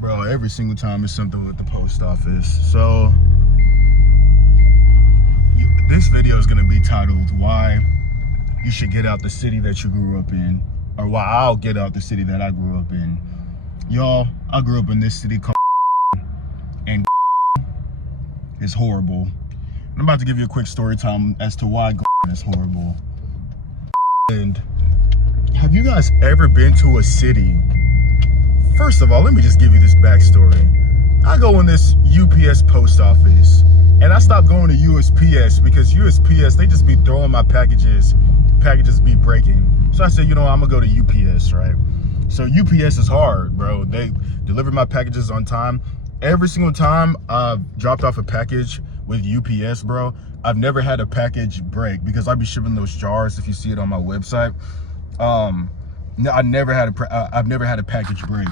Bro, every single time it's something with the post office. So this video is gonna be titled "Why You Should Get Out the City That You Grew Up In," or why I'll get out the city that I grew up in. Y'all, I grew up in this city called and it's horrible. I'm about to give you a quick story time as to why is horrible. And have you guys ever been to a city? First of all, let me just give you this backstory. I go in this UPS post office and I stopped going to USPS because USPS, they just be throwing my packages be breaking. So I said, you know, I'm gonna go to UPS, right? So UPS is hard, bro. They deliver my packages on time. Every single time I've dropped off a package with UPS, bro, I've never had a package break because I be shipping those jars if you see it on my website. No, I've never had a package break.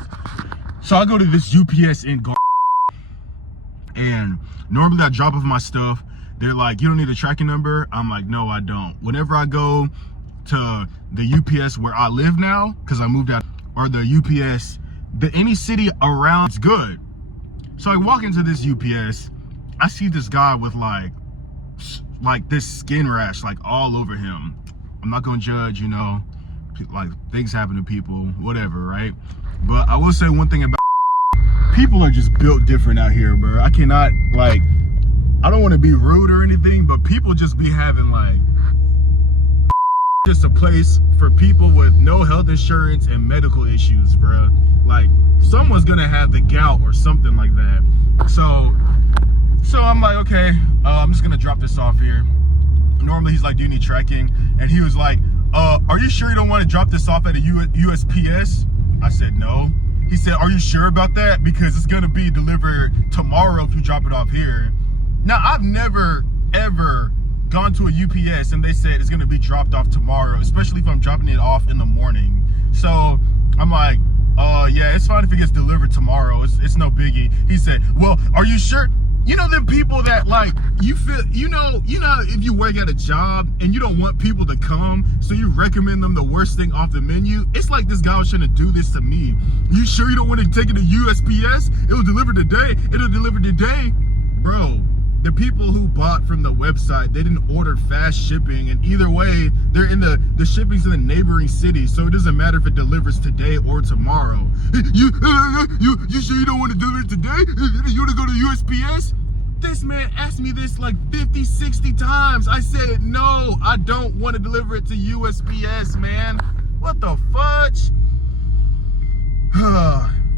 So I go to this UPS and normally I drop off my stuff. They're like, you don't need a tracking number? I'm like, no, I don't. Whenever I go to the UPS where I live now, because I moved out, or the UPS, any city around, it's good. So I walk into this UPS, I see this guy with like this skin rash, like all over him. I'm not gonna judge, you know, like things happen to people, whatever, right? But I will say one thing about people are just built different out here, bro. I cannot, like, I don't want to be rude or anything, but people just be having like just a place for people with no health insurance and medical issues, bro. Like someone's gonna have the gout or something like that. So I'm like, okay, I'm just gonna drop this off here. Normally he's like, do you need tracking? And he was like, are you sure you don't want to drop this off at a USPS? I said, no. He said, are you sure about that? Because it's gonna be delivered tomorrow if you drop it off here. Now, I've never, ever gone to a UPS and they said it's gonna be dropped off tomorrow, especially if I'm dropping it off in the morning. So I'm like, yeah, it's fine if it gets delivered tomorrow. It's no biggie. He said, well, are you sure? You know them people that like, you feel, you know, if you work at a job and you don't want people to come, so you recommend them the worst thing off the menu. It's like this guy was trying to do this to me. You sure you don't want to take it to USPS? It'll deliver today. It'll deliver today. Bro, the people who bought from the website, they didn't order fast shipping, and either way, they're in the shipping's in the neighboring city, so it doesn't matter if it delivers today or tomorrow. You sure you don't want to deliver it today? You want to go to USPS? This man asked me this like 50, 60 times. I said, no, I don't want to deliver it to USPS, man. What the fudge?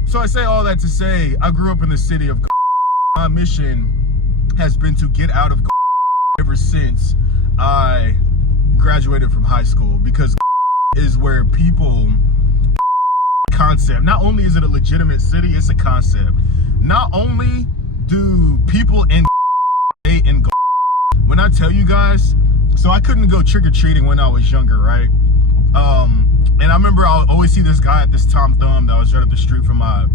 So I say all that to say, I grew up in the city of my mission has been to get out of ever since I graduated from high school, because is where people concept. Not only is it a legitimate city, it's a concept. Not only do people in when I tell you guys, so I couldn't go trick-or-treating when I was younger, right? And I remember I would always see this guy at this Tom Thumb that was right up the street from my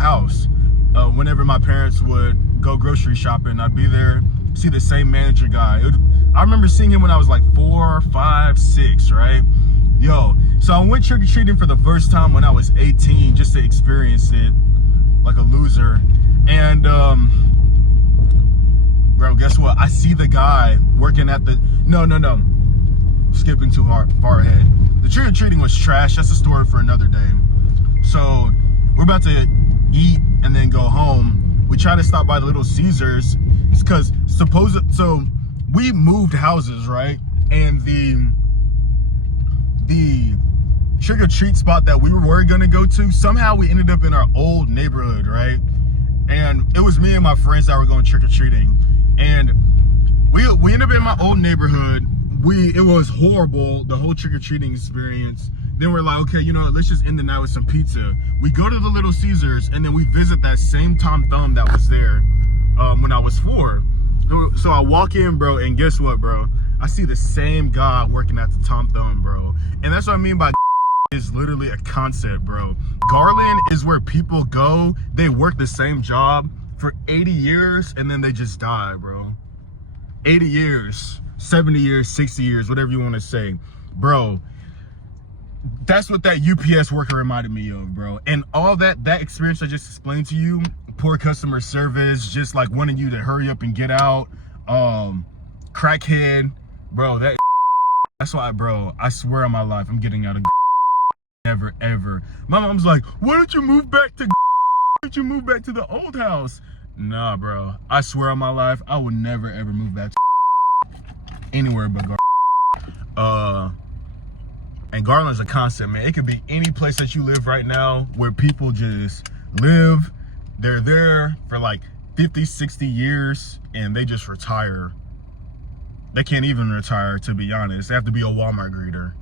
house. Whenever my parents would go grocery shopping, I'd be there, see the same manager guy. I remember seeing him when I was like 4, 5, 6, right? Yo, so I went trick-or-treating for the first time when I was 18 just to experience it like a loser. And bro, guess what? I see the guy working at the, no, skipping too far ahead. The trick-or-treating was trash. That's a story for another day. So we're about to eat and then go home. We try to stop by the Little Caesars because so we moved houses, right? And the trick-or-treat spot that we were gonna go to, somehow we ended up in our old neighborhood, right? And it was me and my friends that were going trick-or-treating, and we ended up in my old neighborhood. It was horrible, the whole trick-or-treating experience. Then we're like, okay, you know what, let's just end the night with some pizza. We go to the Little Caesars, and then we visit that same Tom Thumb that was there when I was 4. So I walk in, bro, and guess what, bro? I see the same guy working at the Tom Thumb, bro. And that's what I mean by is literally a concept, bro. Garland is where people go, they work the same job for 80 years, and then they just die, bro. 80 years, 70 years, 60 years, whatever you want to say. Bro, That's what that UPS worker reminded me of, bro. And all that experience I just explained to you, poor customer service, just like wanting you to hurry up and get out, crackhead, bro, that's why, bro, I swear on my life, I'm getting out of never, ever. My mom's like, why don't you move back to the old house? Nah, bro, I swear on my life, I would never, ever move back to anywhere but and Garland's a constant, man. It could be any place that you live right now where people just live. They're there for like 50, 60 years and they just retire. They can't even retire, to be honest. They have to be a Walmart greeter.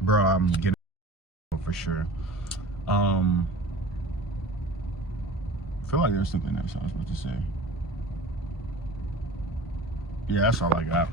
Bro, I'm getting for sure. I feel like there's something else I was about to say. Yeah, that's all I got.